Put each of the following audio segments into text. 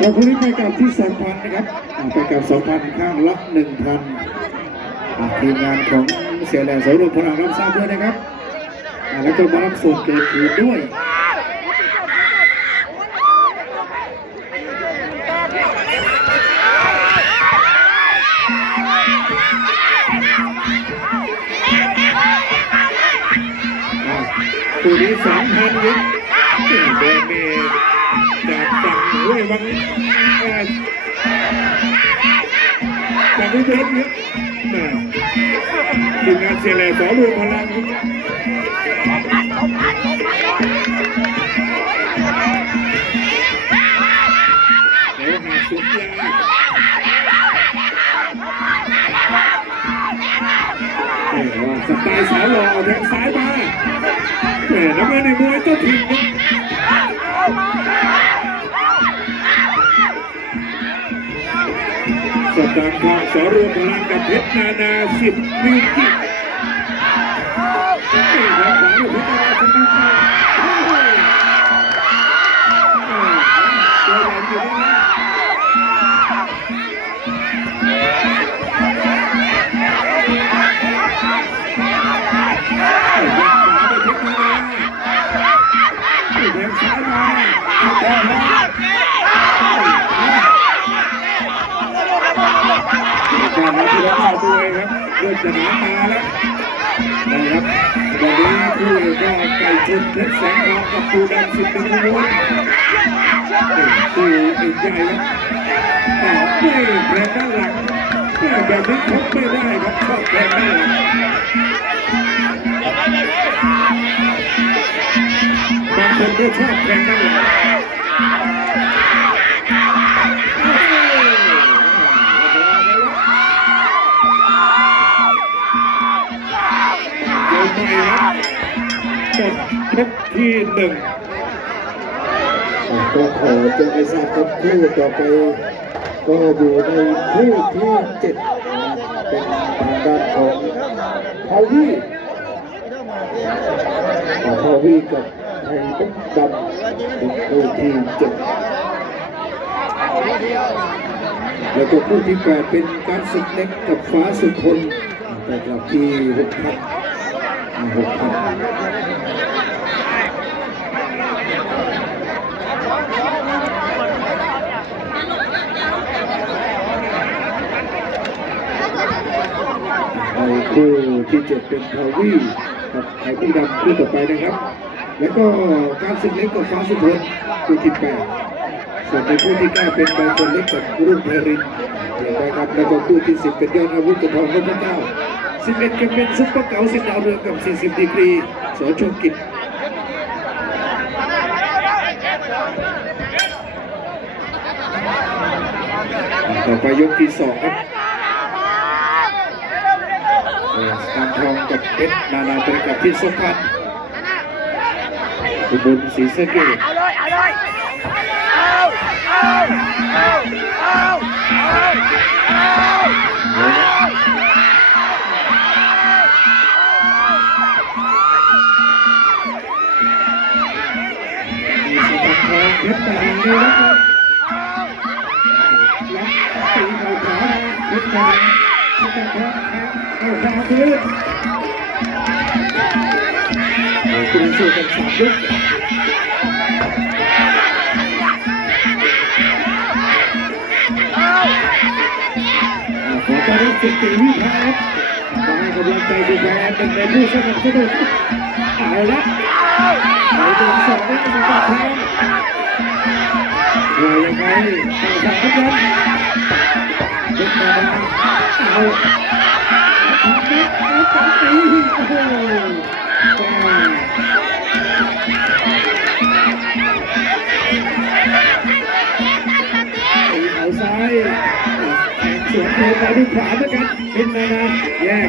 เราพรุ่งนี้ไปกับที่ 2,000 นะครับไปกับ 2,000 ข้างละ 1,000ทีมงานของเสียแหล่โสดพลังรับทราบด้วยนะครับแล้วก็มารับส่วนเกินคืนด้วยคู่นี้2,000ครับเดนเมจากฝั่งห้วยวังจากทุกท่านครับทีมงานเสียแหล่สอรวมพลังแล้วหาสุดยาสไตล์สาวหล่อแทงซ้ายมาน้ำเงินในมวยเจ้าถิ่นสตางค์ทองสอรวมพลังกับเพชรนานา10มิวกิครับขวาลูกพิจารณาชนะตัวใหญ่อยู่นะแทงซ้ายมาแทงมาการรับที่เราด้วยครับด้วยจะหนาตาแล้วนะครับวันนี้คู่ก็ไก่ชนเพชรแสงทองกับปูดำ10 เป็นคู่คู่ใหญ่ครับไม่แทงด้านหลังแบบนี้ทบไม่ได้ครับชอบแทงด้านหลังบางคนก็ชอบแทงด้านหลังทบที่1ก็ขอจะให้ทราบครับคู่ต่อไปก็อยู่ในคู่ที่7เป็นทางด้านของพาวีกับไทยมุกดำเป็นคู่ที่7แล้วก็คู่ที่8เป็นการศึกเล็กกับฟ้าสุทนแต่กลับที่6,000ในคู่ที่7เป็นพาวีกับไทยมุกดำคู่ต่อไปนะครับแล้วก็การศึกเล็กกับฟ้าสุทนคู่ที่8ส่วนในคู่ที่9เป็นใบคนเล็กกับรุ่งเพรินเห็นไหมครับแล้วก็คู่ที่10เป็นยอดอาวุธกับทองนพเก้า11ก็เป็นซุปเปอร์เก๋า10 ดาวเรืองกับ40 ดีกรีสชงกิจต่อไปยกที่2ครับสตางค์ทองกับเพชรนานาประกับที่2,000อุบลศรีสะเกษเพชรตาดีนะครับตีเข่าขวาเพชรตาดีเพชรตาดีเข้าขวาคืนคุณสู้กัน3 ยกขอต้อนรับสิทธิ์วิภาครับขอให้กำลังใจดูแลเป็นผู้สนับสนุนเอาละไปโดน2 แล้วมาตัดแทงว่ายังไงต่างกันเป็นมาเอาตีโอ้โหเอาซ้ายแทงสวนโดนไปที่ขวาเหมือนกันเป็นมาแยก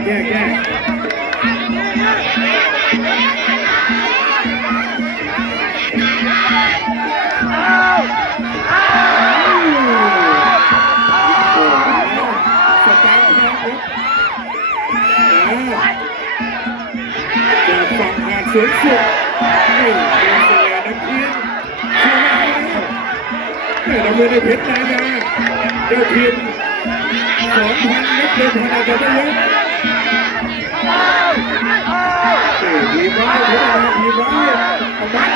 สตาร์ทครับจากฝั่งหาดสวนสุขเป็นเสียนักเรียนเชียร์น้ำ มือในเพชรนานาเจ้าทีม2,000นักเดินทางอาจจะไม่เยอะทีมร้ายทีมร้ายทีมร้ายบัด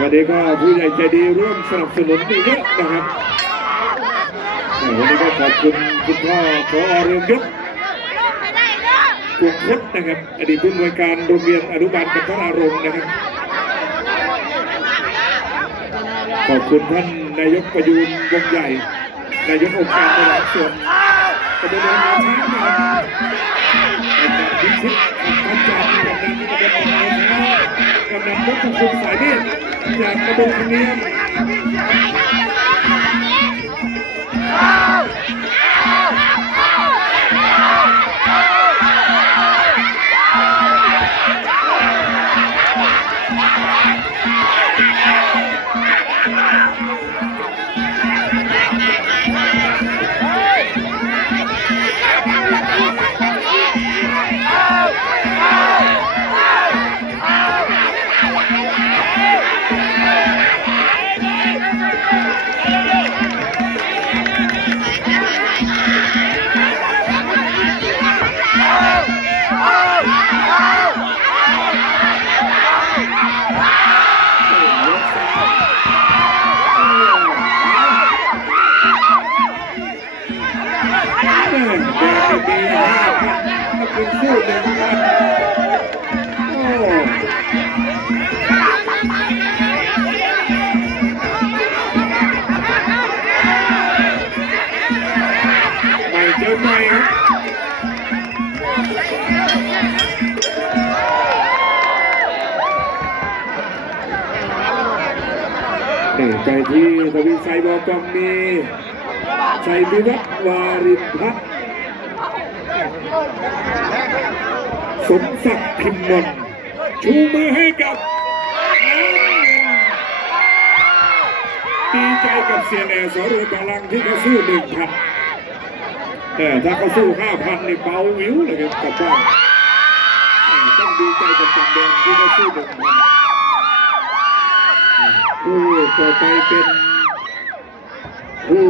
วันนี้ก็ผู้ใหญ่ใจดีร่วมสนับสนุนดีเยอะนะครับวันนี้ก็ขอบคุณคุณพ่อผอ.เรืองยศกวงคดนะครับอดีตผู้อำนวยการโรงเรียนอนุบาลบรรพตอารมณ์นะครับขอบคุณท่านนายกประยูนวงใหญ่นายกองค์การบริหารส่วนตำบลนาช้างนะครับอาจารย์พิชิตอาจารย์กำนันตำบลนาช้างกำนันนพคุณสายเนตรจากตำบลเนียมเป็นสู้เลยนะครับไม่เจอไม่ครับไปที่ทวีชัยบกองมีชัยวิวัฒน์วารินพัฒน์สมศักดิ์พิมพ์นนท์ชูมือให้กับดีใจกับเสียแหล่สอรวมพลังที่เขาสู้ 1,000 แต่ถ้าเขาสู้ 5,000 นี่เบาวิวเลยครับกับบ้านต้องดีใจกับจันแดงที่เขาสู้ 1,000 ผู้ต่อไปเป็นผู้